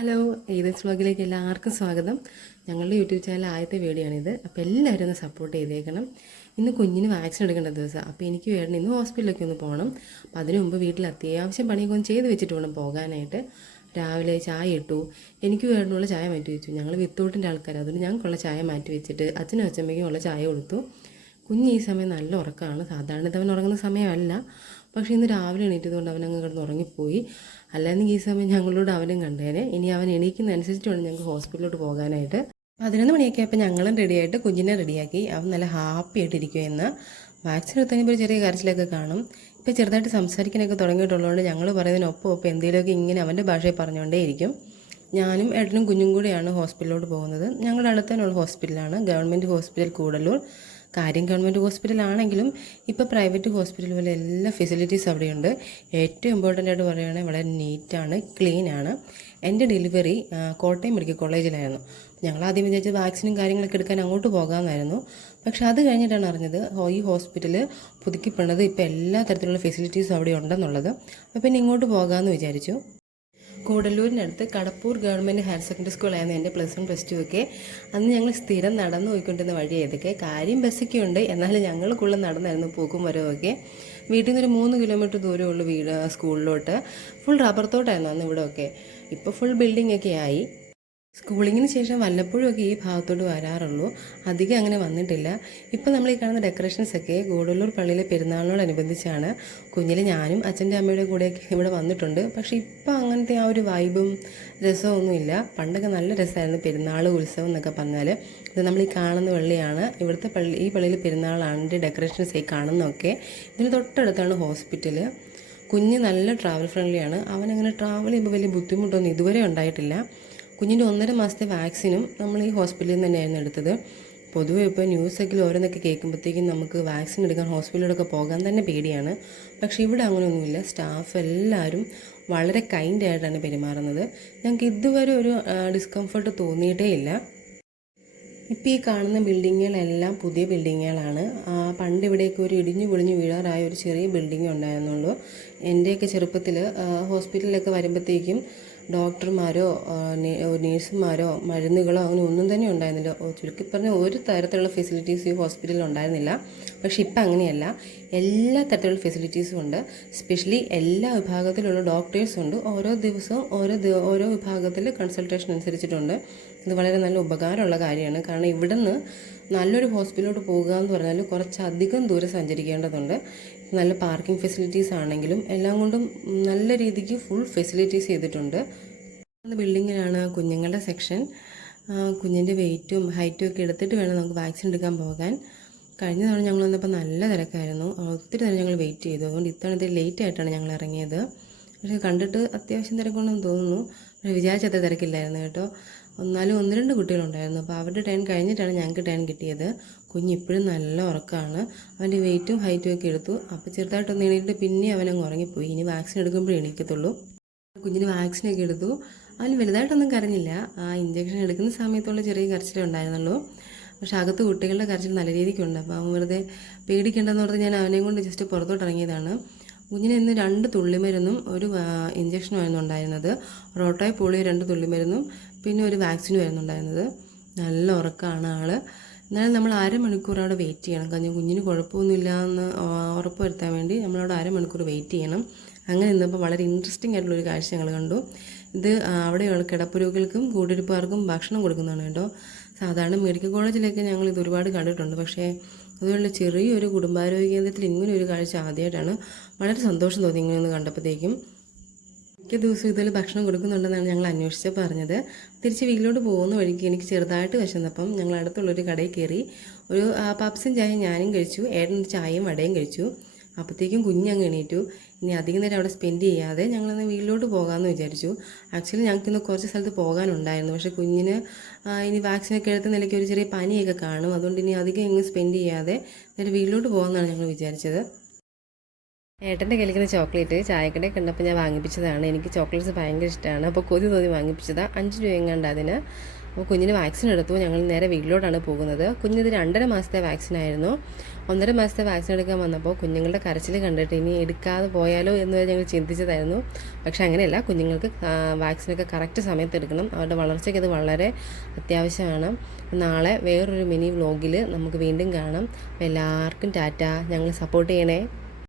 Hello, Athens വ്ളോഗിലേക്ക് എല്ലാവർക്കും സ്വാഗതം. ഞങ്ങളുടെ യൂട്യൂബ് ചാനൽ ആദ്യത്തെ വീഡിയോ ആണിത്. അപ്പോൾ എല്ലാവരും ഒന്ന് സപ്പോർട്ട് ചെയ്തേക്കണം. ഇന്ന് കുഞ്ഞിന് വാക്സിൻ എടുക്കേണ്ട ദിവസം. അപ്പോൾ എനിക്ക് വേണം ഇന്ന് ഹോസ്പിറ്റലിലേക്ക് ഒന്ന് പോകണം. അപ്പോൾ അതിനു മുമ്പ് വീട്ടിൽ അത്യാവശ്യം പണിയൊക്കെ ഒന്ന് ചെയ്ത് വെച്ചിട്ട് വേണം പോകാനായിട്ട്. രാവിലെ ചായ ഇട്ടു, എനിക്ക് വേണ്ടുള്ള ചായ മാറ്റി വെച്ചു. ഞങ്ങൾ വിത്തൗട്ടിൻ്റെ ആൾക്കാർ, അതുകൊണ്ട് ഞങ്ങൾക്കുള്ള ചായ മാറ്റി വെച്ചിട്ട് അച്ഛനും അച്ഛമ്മയ്ക്കും ഉള്ള ചായ കൊടുത്തു. കുഞ്ഞ് ഈ സമയം നല്ല ഉറക്കമാണ്. സാധാരണ അവൻ ഉറങ്ങുന്ന സമയമല്ല, പക്ഷേ ഇന്ന് രാവിലെ എണീറ്റതുകൊണ്ട് അവനങ്ങ് കിടന്ന് ഉറങ്ങിപ്പോയി. അല്ലാതെ ഈ സമയം ഞങ്ങളോട് അവനും കണ്ടേനെ. ഇനി അവൻ എണീക്കുന്നതനുസരിച്ച് വേണം ഞങ്ങൾക്ക് ഹോസ്പിറ്റലിലോട്ട് പോകാനായിട്ട്. 11 മണിയൊക്കെ ആയപ്പോൾ ഞങ്ങളും റെഡിയായിട്ട് കുഞ്ഞിനെ റെഡിയാക്കി. അവൻ നല്ല ഹാപ്പി ആയിട്ടിരിക്കുമെന്ന്. വാക്സിൻ എടുത്ത് കഴിഞ്ഞപ്പോൾ ഒരു ചെറിയ കരച്ചിലൊക്കെ കാണും. ഇപ്പോൾ ചെറുതായിട്ട് സംസാരിക്കാനൊക്കെ തുടങ്ങിയിട്ടുള്ളതുകൊണ്ട് ഞങ്ങൾ പറയുന്നതിനൊപ്പം എന്തെങ്കിലുമൊക്കെ ഇങ്ങനെ അവൻ്റെ ഭാഷയിൽ പറഞ്ഞുകൊണ്ടേയിരിക്കും. ഞാനും ഏട്ടനും കുഞ്ഞും കൂടിയാണ് ഹോസ്പിറ്റലിലോട്ട് പോകുന്നത്. ഞങ്ങളുടെ അടുത്തതിനുള്ള ഹോസ്പിറ്റലാണ്, ഗവൺമെൻറ് ഹോസ്പിറ്റൽ കൂടല്ലൂർ. കാര്യം ഗവൺമെൻറ് ഹോസ്പിറ്റലാണെങ്കിലും ഇപ്പോൾ പ്രൈവറ്റ് ഹോസ്പിറ്റൽ പോലെ എല്ലാ ഫെസിലിറ്റീസ് അവിടെയുണ്ട്. ഏറ്റവും ഇമ്പോർട്ടൻ്റ് ആയിട്ട് പറയുകയാണെങ്കിൽ വളരെ നീറ്റാണ്, ക്ലീനാണ്. എൻ്റെ ഡെലിവറി കോട്ടയം മെഡിക്കൽ കോളേജിലായിരുന്നു. ഞങ്ങൾ ആദ്യം വിചാരിച്ച് വാക്സിനും കാര്യങ്ങളൊക്കെ എടുക്കാൻ അങ്ങോട്ട് പോകാമെന്നായിരുന്നു. പക്ഷെ അത് കഴിഞ്ഞിട്ടാണ് അറിഞ്ഞത് ഈ ഹോസ്പിറ്റൽ പുതുക്കിപ്പണത് ഇപ്പോൾ എല്ലാ തരത്തിലുള്ള ഫെസിലിറ്റീസും അവിടെ ഉണ്ടെന്നുള്ളത്. അപ്പോൾ പിന്നെ ഇങ്ങോട്ട് പോകാമെന്ന് വിചാരിച്ചു. കൂടല്ലൂരിനടുത്ത് കടപ്പൂർ ഗവൺമെൻറ് ഹയർ സെക്കൻഡറി സ്കൂളായിരുന്നു എൻ്റെ +1 +2 ഒക്കെ. അന്ന് ഞങ്ങൾ സ്ഥിരം നടന്നു പോയിക്കൊണ്ടിരുന്ന വഴി ഏതൊക്കെ. കാര്യം ബസ്സൊക്കെ ഉണ്ട്, എന്നാലും ഞങ്ങൾക്കുള്ള നടന്നായിരുന്നു പോക്കും വരവൊക്കെ. വീട്ടിൽ നിന്നൊരു 3 കിലോമീറ്റർ ദൂരമുള്ള സ്കൂളിലോട്ട്. ഫുൾ റബ്ബർ തോട്ടായിരുന്നു അന്ന് ഇവിടെയൊക്കെ. ഇപ്പോൾ ഫുൾ ബിൽഡിംഗ് ഒക്കെ ആയി. സ്കൂളിങ്ങിന് ശേഷം വല്ലപ്പോഴുമൊക്കെ ഈ ഭാഗത്തോട്ട് വരാറുള്ളൂ, അധികം അങ്ങനെ വന്നിട്ടില്ല. ഇപ്പോൾ നമ്മൾ ഈ കാണുന്ന ഡെക്കറേഷൻസൊക്കെ ഗൂഡല്ലൂർ പള്ളിയിലെ പെരുന്നാളിനോടനുബന്ധിച്ചാണ്. കുഞ്ഞിലെ ഞാനും അച്ഛൻ്റെ അമ്മയുടെ കൂടെയൊക്കെ ഇവിടെ വന്നിട്ടുണ്ട്. പക്ഷേ ഇപ്പോൾ അങ്ങനത്തെ ആ ഒരു വൈബും രസമൊന്നുമില്ല. പണ്ടൊക്കെ നല്ല രസമായിരുന്നു പെരുന്നാൾ ഉത്സവം എന്നൊക്കെ പറഞ്ഞാൽ. ഇത് നമ്മൾ ഈ കാണുന്ന പള്ളിയാണ്, ഇവിടുത്തെ ഈ പള്ളിയിൽ പെരുന്നാളാണ്. ഇതിൻ്റെ ഡെക്കറേഷൻസ് ഈ കാണുന്നതൊക്കെ. ഇതിന് തൊട്ടടുത്താണ് ഹോസ്പിറ്റൽ. കുഞ്ഞ് നല്ല ട്രാവൽ ഫ്രണ്ട്ലിയാണ്. അവനങ്ങനെ ട്രാവൽ ചെയ്യുമ്പോൾ വലിയ ബുദ്ധിമുട്ടൊന്നും ഇതുവരെ ഉണ്ടായിട്ടില്ല. കുഞ്ഞിൻ്റെ 1.5 മാസത്തെ വാക്സിനും നമ്മൾ ഈ ഹോസ്പിറ്റലിൽ നിന്ന് തന്നെയായിരുന്നു എടുത്തത്. പൊതുവെ ഇപ്പോൾ ന്യൂസൊക്കെ ഓരോന്നൊക്കെ കേൾക്കുമ്പോഴത്തേക്കും നമുക്ക് വാക്സിൻ എടുക്കാൻ ഹോസ്പിറ്റലിലൊക്കെ പോകാൻ തന്നെ പേടിയാണ്. പക്ഷേ ഇവിടെ അങ്ങനെയൊന്നുമില്ല. സ്റ്റാഫ് എല്ലാവരും വളരെ കൈൻഡായിട്ടാണ് പെരുമാറുന്നത്. ഞങ്ങൾക്ക് ഇതുവരെ ഒരു ഡിസ്കംഫർട്ട് തോന്നിയിട്ടേ ഇല്ല. ഇപ്പോൾ ഈ കാണുന്ന ബിൽഡിങ്ങുകളെല്ലാം പുതിയ ബിൽഡിങ്ങുകളാണ്. പണ്ട് ഇവിടെയൊക്കെ ഒരു ഇടിഞ്ഞു പൊളിഞ്ഞു വീഴാറായ ഒരു ചെറിയ ബിൽഡിംഗ് ഉണ്ടായിരുന്നുള്ളൂ. എൻ്റെയൊക്കെ ചെറുപ്പത്തിൽ ഹോസ്പിറ്റലിലൊക്കെ വരുമ്പോഴത്തേക്കും ഡോക്ടർമാരോ നേഴ്സുമാരോ മരുന്നുകളോ അങ്ങനെ ഒന്നും തന്നെ ഉണ്ടായിരുന്നില്ല. ചുരുക്കി പറഞ്ഞാൽ ഒരു തരത്തിലുള്ള ഫെസിലിറ്റീസ് ഈ ഹോസ്പിറ്റലിൽ ഉണ്ടായിരുന്നില്ല. പക്ഷേ ഇപ്പം അങ്ങനെയല്ല, എല്ലാ തരത്തിലുള്ള ഫെസിലിറ്റീസും ഉണ്ട്. സ്പെഷ്യലി എല്ലാ വിഭാഗത്തിലുള്ള ഡോക്ടേഴ്സും ഉണ്ട്. ഓരോ ദിവസവും ഓരോ വിഭാഗത്തിൽ കൺസൾട്ടേഷൻ അനുസരിച്ചിട്ടുണ്ട്. ഇത് വളരെ നല്ല ഉപകാരമുള്ള കാര്യമാണ്. കാരണം ഇവിടുന്ന് നല്ലൊരു ഹോസ്പിറ്റലിലോട്ട് പോകുക എന്ന് പറഞ്ഞാൽ കുറച്ചധികം ദൂരം സഞ്ചരിക്കേണ്ടതുണ്ട്. നല്ല പാർക്കിംഗ് ഫെസിലിറ്റീസ് ആണെങ്കിലും എല്ലാം കൊണ്ടും നല്ല രീതിക്ക് ഫുൾ ഫെസിലിറ്റീസ് ചെയ്തിട്ടുണ്ട്. ബിൽഡിങ്ങിലാണ് കുഞ്ഞുങ്ങളുടെ സെക്ഷൻ. കുഞ്ഞിൻ്റെ വെയിറ്റും ഹൈറ്റും ഒക്കെ എടുത്തിട്ട് വേണം നമുക്ക് വാക്സിൻ എടുക്കാൻ പോകാൻ. കഴിഞ്ഞ തവണ ഞങ്ങൾ വന്നപ്പോൾ നല്ല തിരക്കായിരുന്നു. ഒത്തിരി നേരം ഞങ്ങൾ വെയിറ്റ് ചെയ്തു. അതുകൊണ്ട് ഇത്തവണത്തെ ലേറ്റ് ആയിട്ടാണ് ഞങ്ങൾ ഇറങ്ങിയത്. പക്ഷേ കണ്ടിട്ട് അത്യാവശ്യം തിരക്കുണ്ടെന്ന് തോന്നുന്നു. പക്ഷേ വിചാരിച്ചത്ര തിരക്കില്ലായിരുന്നു കേട്ടോ. എന്നാലും 1-2 കുട്ടികളുണ്ടായിരുന്നു. അപ്പോൾ അവരുടെ ടേൺ കഴിഞ്ഞിട്ടാണ് ഞങ്ങൾക്ക് ടേൺ കിട്ടിയത്. കുഞ്ഞിപ്പോഴും നല്ല ഉറക്കമാണ്. അവൻ്റെ വെയിറ്റും ഹൈറ്റും ഒക്കെ എടുത്തു. അപ്പോൾ ചെറുതായിട്ടൊന്ന് എണീറ്റ് പിന്നെ അവനങ്ങ് ഉറങ്ങിപ്പോയി. ഇനി വാക്സിൻ എടുക്കുമ്പോഴേ എണീക്കത്തുള്ളൂ. കുഞ്ഞിന് വാക്സിനൊക്കെ എടുത്തു. അവന് വലുതായിട്ടൊന്നും കരഞ്ഞില്ല. ആ ഇഞ്ചക്ഷൻ എടുക്കുന്ന സമയത്തുള്ള ചെറിയ കരച്ചിലേ ഉണ്ടായിരുന്നുള്ളൂ. പക്ഷേ അകത്ത് കുട്ടികളുടെ കരച്ചിൽ നല്ല രീതിക്കുണ്ട്. അപ്പോൾ അവൻ വെറുതെ പേടിക്കേണ്ടെന്ന് പറഞ്ഞ് ഞാൻ അവനെയും കൊണ്ട് ജസ്റ്റ് പുറത്തോട്ട് ഇറങ്ങിയതാണ്. കുഞ്ഞിന് ഇന്ന് 2 തുള്ളിമരുന്നും ഒരു ഇഞ്ചക്ഷനുമായിരുന്നു ഉണ്ടായിരുന്നത്. റോട്ടായി പോളിയോ 2 തുള്ളിമരുന്നും പിന്നെ ഒരു വാക്സിനും ആയിരുന്നു ഉണ്ടായിരുന്നത്. നല്ല ഉറക്കമാണ് ആൾ. എന്നാലും നമ്മൾ അരമണിക്കൂർ അവിടെ വെയിറ്റ് ചെയ്യണം. കാരണം കുഞ്ഞിന് കുഴപ്പമൊന്നുമില്ല എന്ന് ഉറപ്പ് വരുത്താൻ വേണ്ടി നമ്മളവിടെ അരമണിക്കൂർ വെയിറ്റ് ചെയ്യണം. അങ്ങനെ നിന്നപ്പോൾ വളരെ ഇൻട്രസ്റ്റിംഗ് ആയിട്ടുള്ളൊരു കാഴ്ച ഞങ്ങൾ കണ്ടു. ഇത് അവിടെയുള്ള കിടപ്പുരോഗികൾക്കും കൂട്ടിരിപ്പുകാർക്കും ഭക്ഷണം കൊടുക്കുന്നതാണ് കേട്ടോ. സാധാരണ മെഡിക്കൽ കോളേജിലൊക്കെ ഞങ്ങൾ ഇത് ഒരുപാട് കണ്ടിട്ടുണ്ട്. പക്ഷേ അതുപോലെ ചെറിയൊരു കുടുംബാരോഗ്യ കേന്ദ്രത്തിൽ ഇങ്ങനെ ഒരു കാഴ്ച ആദ്യമായിട്ടാണ്. വളരെ സന്തോഷം തോന്നി ഇങ്ങനെയൊന്ന് കണ്ടപ്പോഴത്തേക്കും. മിക്ക ദിവസവും ഇതുപോലെ ഭക്ഷണം കൊടുക്കുന്നുണ്ടെന്നാണ് ഞങ്ങൾ അന്വേഷിച്ച് പറഞ്ഞത്. തിരിച്ച് വീട്ടിലോട്ട് പോകുന്ന വഴിക്ക് എനിക്ക് ചെറുതായിട്ട് വിശന്നപ്പം ഞങ്ങൾ അടുത്തുള്ളൊരു കടയിൽ കയറി ഒരു പപ്സും ചായയും ഞാനും കഴിച്ചു. ഏട്ടൻ ചായയും വടയും കഴിച്ചു. അപ്പോഴത്തേക്കും കുഞ്ഞങ്ങ് എണീറ്റു. ഇനി അധികം നേരം അവിടെ സ്പെൻഡ് ചെയ്യാതെ ഞങ്ങളൊന്ന് വീട്ടിലോട്ട് പോകാമെന്ന് വിചാരിച്ചു. ആക്ച്വലി ഞങ്ങൾക്കിന്ന് കുറച്ച് സ്ഥലത്ത് പോകാനുണ്ടായിരുന്നു. പക്ഷേ കുഞ്ഞിന് ഇനി വാക്സിനൊക്കെ എടുത്ത നിലയ്ക്ക് ഒരു ചെറിയ പനിയൊക്കെ കാണും. അതുകൊണ്ട് ഇനി അധികം ഇങ്ങ് സ്പെൻഡ് ചെയ്യാതെ നേരെ വീട്ടിലോട്ട് പോകാമെന്നാണ് ഞങ്ങൾ വിചാരിച്ചത്. ഏട്ടൻ്റെ കളിക്കുന്ന ചോക്ലേറ്റ് ചായക്കടയിൽ കണ്ടപ്പോൾ ഞാൻ വാങ്ങിപ്പിച്ചതാണ്. എനിക്ക് ചോക്ലേറ്റ്സ് ഭയങ്കര ഇഷ്ടമാണ്. അപ്പോൾ കൊതി തോന്നി വാങ്ങിപ്പിച്ചതാണ്. 5 രൂപ എങ്ങാണ്ട് അതിന്. അപ്പോൾ കുഞ്ഞിന് വാക്സിൻ എടുത്തു. ഞങ്ങൾ നേരെ വീട്ടിലോട്ടാണ് പോകുന്നത്. കുഞ്ഞിത് 2.5 മാസത്തെ വാക്സിനായിരുന്നു. 1.5 മാസത്തെ വാക്സിൻ എടുക്കാൻ വന്നപ്പോൾ കുഞ്ഞുങ്ങളുടെ കരച്ചിൽ കണ്ടിട്ട് ഇനി എടുക്കാതെ പോയാലോ എന്ന് വരെ ഞങ്ങൾ ചിന്തിച്ചതായിരുന്നു. പക്ഷേ അങ്ങനെയല്ല, കുഞ്ഞുങ്ങൾക്ക് വാക്സിനൊക്കെ കറക്റ്റ് സമയത്ത് എടുക്കണം. അവരുടെ വളർച്ചയ്ക്ക് അത് വളരെ അത്യാവശ്യമാണ്. നാളെ വേറൊരു മിനി വ്ലോഗിൽ നമുക്ക് വീണ്ടും കാണാം. അപ്പോൾ എല്ലാവർക്കും ടാറ്റ. ഞങ്ങൾ സപ്പോർട്ട് ചെയ്യണേ.